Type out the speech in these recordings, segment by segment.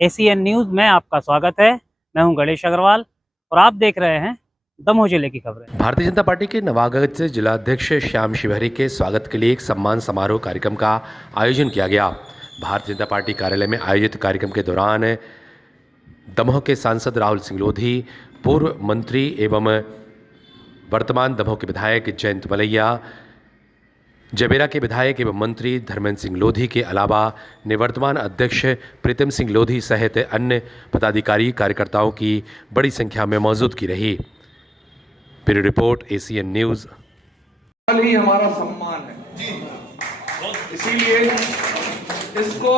ACN news में आपका स्वागत है। मैं हूं गणेश अग्रवाल और आप देख रहे हैं दमोह जिले की खबरें। भारतीय जनता पार्टी के नवागत से जिलाध्यक्ष श्याम शिवहरी के स्वागत के लिए एक सम्मान समारोह कार्यक्रम का आयोजन किया गया। भारतीय जनता पार्टी कार्यालय में आयोजित कार्यक्रम के दौरान दमोह के सांसद राहुल सिंह लोधी, पूर्व मंत्री एवं वर्तमान दमोह के विधायक जयंत मलैया, जबेरा के विधायक एवं मंत्री धर्मेंद्र सिंह लोधी के अलावा निवर्तमान अध्यक्ष प्रीतम सिंह लोधी सहित अन्य पदाधिकारी कार्यकर्ताओं की बड़ी संख्या में मौजूदगी रही। Bureau report, ACN news. ही हमारा सम्मान है जी, इसीलिए इसको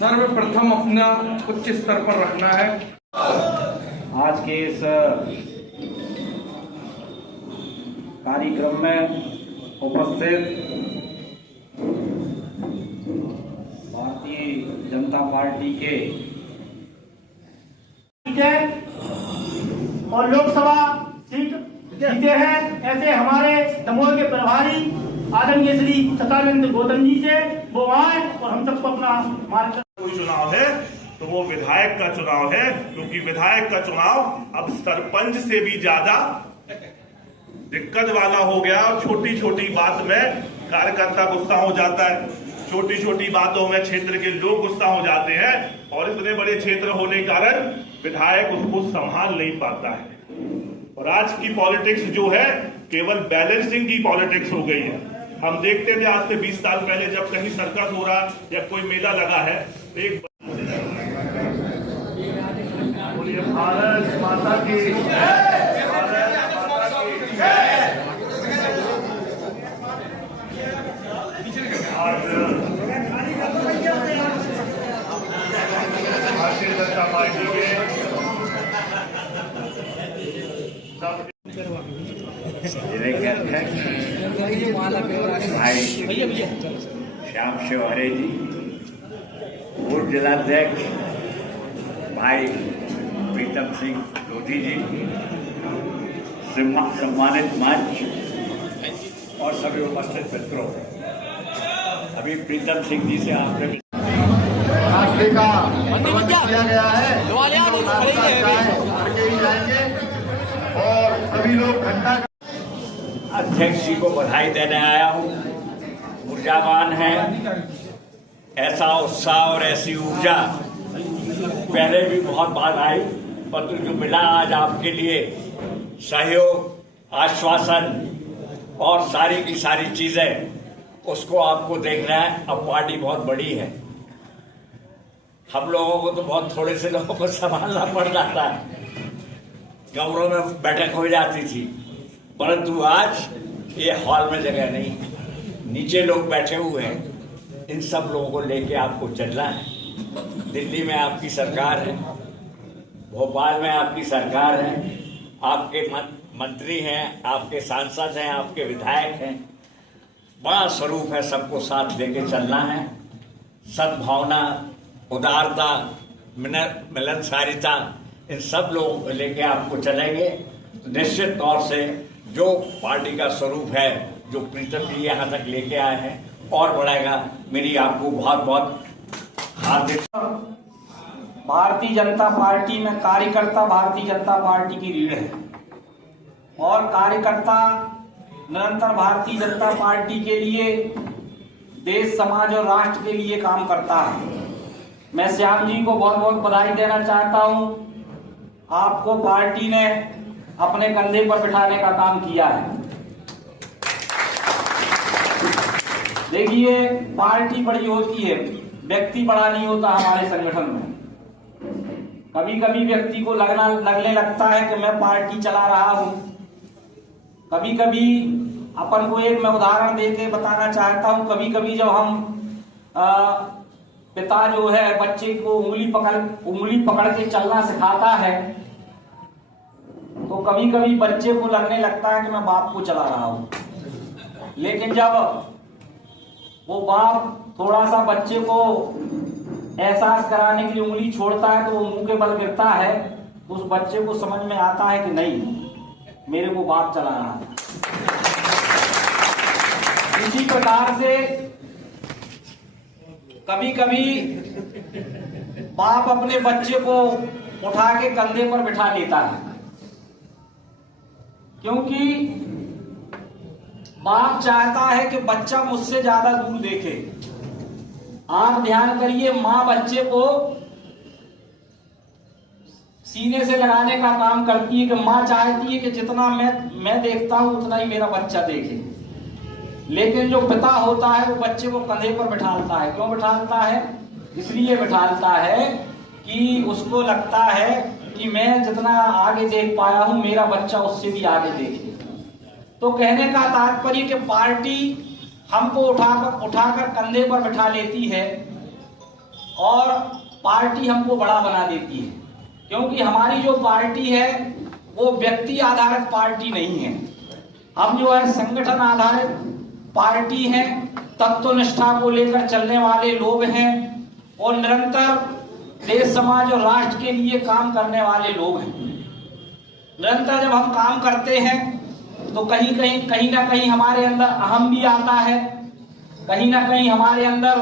सर्वप्रथम अपना उच्च स्तर पर रखना है। आज के इस कार्यक्रम में उपस्थित भारतीय जनता पार्टी के और लोकसभा सीट जीते हैं, ऐसे हमारे दमोह के प्रभारी आदरणीय श्री सदानंद गौतम जी से वो आए और हम सबको अपना मार्गदर्शन। कोई चुनाव है तो वो विधायक का चुनाव है, क्योंकि विधायक का चुनाव अब सरपंच से भी ज्यादा दिक्कत वाला हो गया। छोटी छोटी बात में कार्यकर्ता गुस्सा हो जाता है, छोटी छोटी बातों में क्षेत्र के लोग गुस्सा हो जाते हैं और इतने बड़े क्षेत्र होने के कारण विधायक उसको संभाल नहीं पाता है। और आज की पॉलिटिक्स जो है केवल बैलेंसिंग की पॉलिटिक्स हो गई है। हम देखते थे आज से 20 साल पहले जब कहीं सर्कस हो रहा या कोई मेला लगा है तो एक बोलिए भारत माता की भारतीय जनता पार्टी के जिले के अध्यक्ष भाई श्याम शिवहरे जी, पूर्व जिलाध्यक्ष भाई प्रीतम सिंह लोधी जी, सम्मानित मंच और सभी उपस्थित मित्रों, अभी प्रीतम सिंह जी से आपने का किया गया है, और सभी लोग घंटा अध्यक्ष जी को बधाई देने आया हूँ। ऊर्जावान है, ऐसा उत्साह और ऐसी ऊर्जा पहले भी बहुत बार आई, परंतु जो मिला आज आपके लिए सहयोग, आश्वासन और सारी की सारी चीजें, उसको आपको देखना है। अब पार्टी बहुत बड़ी है, हम लोगों को तो बहुत थोड़े से लोगों को संभालना पड़ जाता है, कमरों में बैठक हो जाती थी, परंतु आज ये हॉल में जगह नहीं, नीचे लोग बैठे हुए हैं, इन सब लोगों को लेके आपको चलना है। दिल्ली में आपकी सरकार है, भोपाल में आपकी सरकार है, आपके मंत्री हैं, आपके सांसद हैं, आपके विधायक हैं, बड़ा स्वरूप है, सबको साथ लेके चलना है। सद्भावना, उदारता, मिलनसारिता, इन सब लोगों को लेके आपको चलेंगे। निश्चित तौर से जो पार्टी का स्वरूप है, जो प्रीतम जी यहाँ तक लेके आए हैं, और बढ़ाएगा। मेरी आपको बहुत बहुत हार्दिक। भारतीय जनता पार्टी में कार्यकर्ता भारतीय जनता पार्टी की रीढ़ है और कार्यकर्ता निरंतर भारतीय जनता पार्टी के लिए, देश, समाज और राष्ट्र के लिए काम करता है। मैं श्याम जी को बहुत बहुत बधाई देना चाहता हूं। आपको पार्टी ने अपने कंधे पर बिठाने का काम किया है। देखिए, पार्टी बड़ी होती है, व्यक्ति बड़ा नहीं होता हमारे संगठन में। कभी कभी व्यक्ति को लगने लगता है कि मैं पार्टी चला रहा हूं। कभी कभी अपन को एक मैं उदाहरण देके बताना चाहता हूं। कभी कभी जब हम पिता जो है बच्चे को उंगली पकड़ के चलना सिखाता है, तो कभी कभी बच्चे को लगने लगता है कि मैं बाप को चला रहा हूं। लेकिन जब वो बाप थोड़ा सा बच्चे को एहसास कराने के लिए उंगली छोड़ता है, तो वो मुंह के बल गिरता है, तो उस बच्चे को समझ में आता है कि नहीं, मेरे को बाप चला रहा है। इसी प्रकार से कभी कभी बाप अपने बच्चे को उठा के कंधे पर बिठा लेता है, क्योंकि बाप चाहता है कि बच्चा मुझसे ज्यादा दूर देखे। आप ध्यान करिए, मां बच्चे को सीने से लगाने का काम करती है कि मां चाहती है कि जितना मैं देखता हूं उतना ही मेरा बच्चा देखे। लेकिन जो पिता होता है वो बच्चे को कंधे पर बिठालता है। क्यों बिठालता है? इसलिए बिठालता है कि उसको लगता है कि मैं जितना आगे देख पाया हूं मेरा बच्चा उससे भी आगे देखे। तो कहने का तात्पर्य कि पार्टी हमको उठाकर कंधे पर बिठा लेती है और पार्टी हमको बड़ा बना देती है, क्योंकि हमारी जो पार्टी है वो व्यक्ति आधारित पार्टी नहीं है। हम जो है संगठन आधारित पार्टी है, तत्वनिष्ठा को लेकर चलने वाले लोग हैं और निरंतर देश समाज और राष्ट्र के लिए काम करने वाले लोग हैं। निरंतर जब हम काम करते हैं तो कहीं ना कहीं हमारे अंदर अहम भी आता है, कहीं ना कहीं हमारे अंदर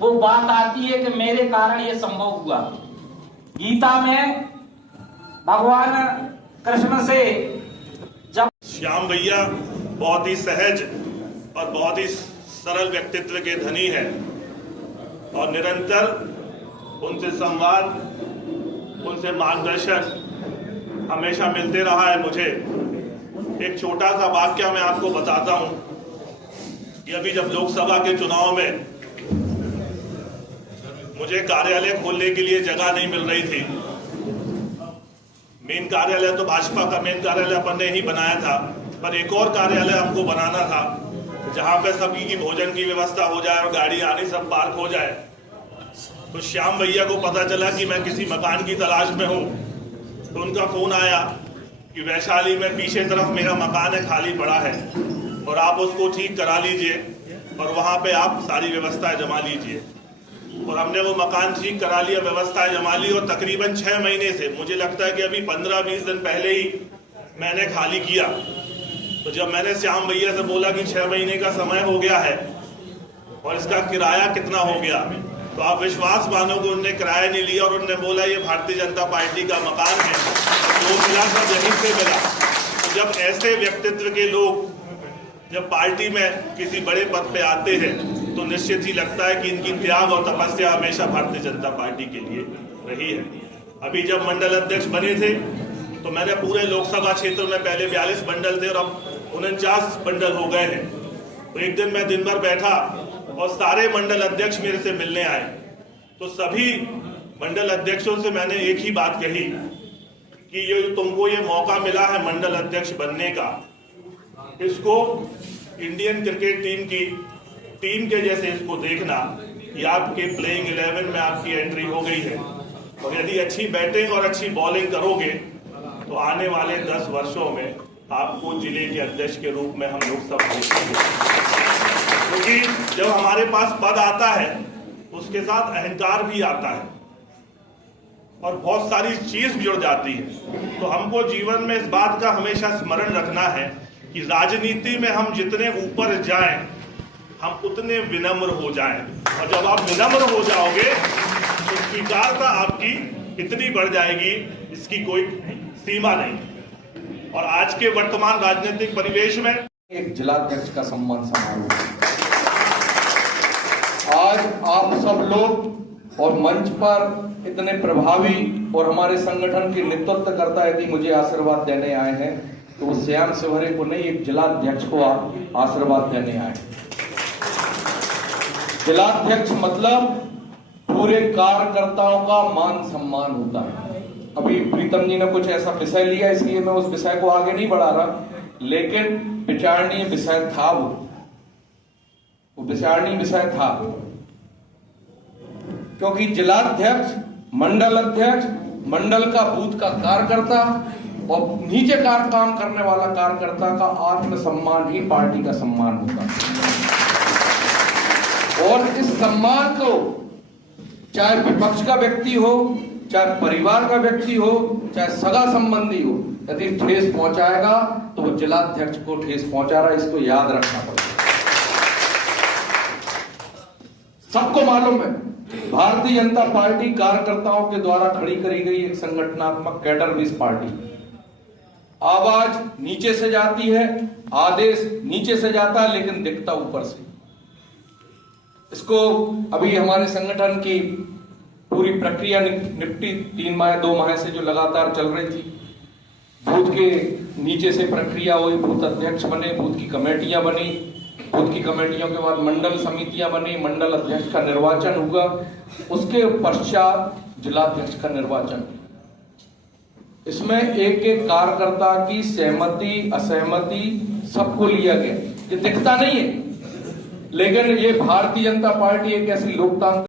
वो बात आती है कि मेरे कारण ये संभव हुआ। गीता में भगवान कृष्ण से जब श्याम भैया बहुत ही सहज और बहुत ही सरल व्यक्तित्व के धनी है और निरंतर उनसे संवाद, उनसे मार्गदर्शन हमेशा मिलते रहा है। मुझे एक छोटा सा वाक्य मैं आपको बताता हूं कि अभी जब लोकसभा के चुनाव में मुझे कार्यालय खोलने के लिए जगह नहीं मिल रही थी। मेन कार्यालय तो भाजपा का मेन कार्यालय अपन ने ही बनाया था, पर एक और कार्यालय हमको बनाना था जहां पे सभी की भोजन की व्यवस्था हो जाए और गाड़ी आनी सब पार्क हो जाए। तो श्याम भैया को पता चला कि मैं किसी मकान की तलाश में हूं, तो उनका फोन आया कि वैशाली में पीछे तरफ मेरा मकान है, खाली पड़ा है और आप उसको ठीक करा लीजिए और वहां पे आप सारी व्यवस्थाएं जमा लीजिए। और हमने वो मकान ठीक करा लिया, व्यवस्थाएं जमा ली और तकरीबन 6 महीने से, मुझे लगता है कि अभी 15-20 दिन पहले ही मैंने खाली किया। तो जब मैंने श्याम भैया से बोला कि 6 महीने का समय हो गया है और इसका किराया कितना हो गया, तो आप विश्वास मानोगे उनने किराया नहीं लिया और उन्होंने बोला ये भारतीय जनता पार्टी का मकान है, वो मिला सब यहीं से मिला। तो जब ऐसे व्यक्तित्व के लोग जब पार्टी में किसी बड़े पद पे आते हैं तो निश्चित ही लगता है कि इनकी त्याग और तपस्या हमेशा भारतीय जनता पार्टी के लिए रही है। अभी जब मंडल अध्यक्ष बने थे तो मैंने पूरे लोकसभा क्षेत्र में पहले 42 मंडल थे और अब 49 मंडल हो गए हैं। तो एक दिन मैं दिन भर बैठा और सारे मंडल अध्यक्ष मेरे से मिलने आए, तो सभी मंडल अध्यक्षों से मैंने एक ही बात कही कि ये तुमको ये मौका मिला है मंडल अध्यक्ष बनने का, इसको इंडियन क्रिकेट टीम के जैसे इसको देखना कि आपके प्लेइंग 11 में आपकी एंट्री हो गई है और यदि अच्छी बैटिंग और अच्छी बॉलिंग करोगे तो आने वाले 10 वर्षों में आपको जिले के अध्यक्ष के रूप में हम लोग सब देखेंगे। क्योंकि जब हमारे पास पद आता है उसके साथ अहंकार भी आता है और बहुत सारी चीज जुड़ जाती है। तो हमको जीवन में इस बात का हमेशा स्मरण रखना है कि राजनीति में हम जितने ऊपर जाएं हम उतने विनम्र हो जाएं, और जब आप विनम्र हो जाओगे तो स्वीकारता आपकी इतनी बढ़ जाएगी इसकी कोई सीमा नहीं। और आज के वर्तमान राजनीतिक परिवेश में एक जिलाध्यक्ष का सम्मान समारोह, आज आप सब लोग और मंच पर इतने प्रभावी और हमारे संगठन के नेतृत्व करता यदि मुझे आशीर्वाद देने आए हैं तो वो श्याम शिवहरे को नहीं, एक जिलाध्यक्ष को आशीर्वाद देने आए। जिलाध्यक्ष मतलब पूरे कार्यकर्ताओं का मान सम्मान होता है। अभी प्रीतम जी ने कुछ ऐसा विषय लिया इसलिए मैं उस विषय को आगे नहीं बढ़ा रहा, लेकिन विचारणीय विषय था, वो विचारणीय विषय था, क्योंकि जिलाध्यक्ष, मंडल अध्यक्ष, मंडल का बूथ का कार्यकर्ता और नीचे काम करने वाला कार्यकर्ता का आत्मसम्मान ही पार्टी का सम्मान होता है। और इस सम्मान को चाहे विपक्ष का व्यक्ति हो, चाहे परिवार का व्यक्ति हो, चाहे सगा संबंधी हो, यदि ठेस पहुंचाएगा तो वो जिलाध्यक्ष को ठेस पहुंचा रहा है, इसको याद रखना पड़ेगा। सबको मालूम है भारतीय जनता पार्टी कार्यकर्ताओं के द्वारा खड़ी करी गई एक संगठनात्मक कैडर बेस पार्टी। आवाज नीचे से जाती है, आदेश नीचे से जाता है, लेकिन दिखता ऊपर से। इसको अभी हमारे संगठन की पूरी प्रक्रिया निपटी 3 माह 2 माह से जो लगातार चल रही थी। बूथ के नीचे से प्रक्रिया हुई, बूथ अध्यक्ष बने, बूथ की कमेटियां बनी, बूथ की कमेटियों के बाद मंडल समितियां बनी, मंडल अध्यक्ष का निर्वाचन हुआ, उसके पश्चात जिलाध्यक्ष का निर्वाचन। इसमें एक एक कार्यकर्ता की सहमति असहमति सबको लिया गया। ये दिखता नहीं है, लेकिन ये भारतीय जनता पार्टी एक ऐसी लोकतांत्रिक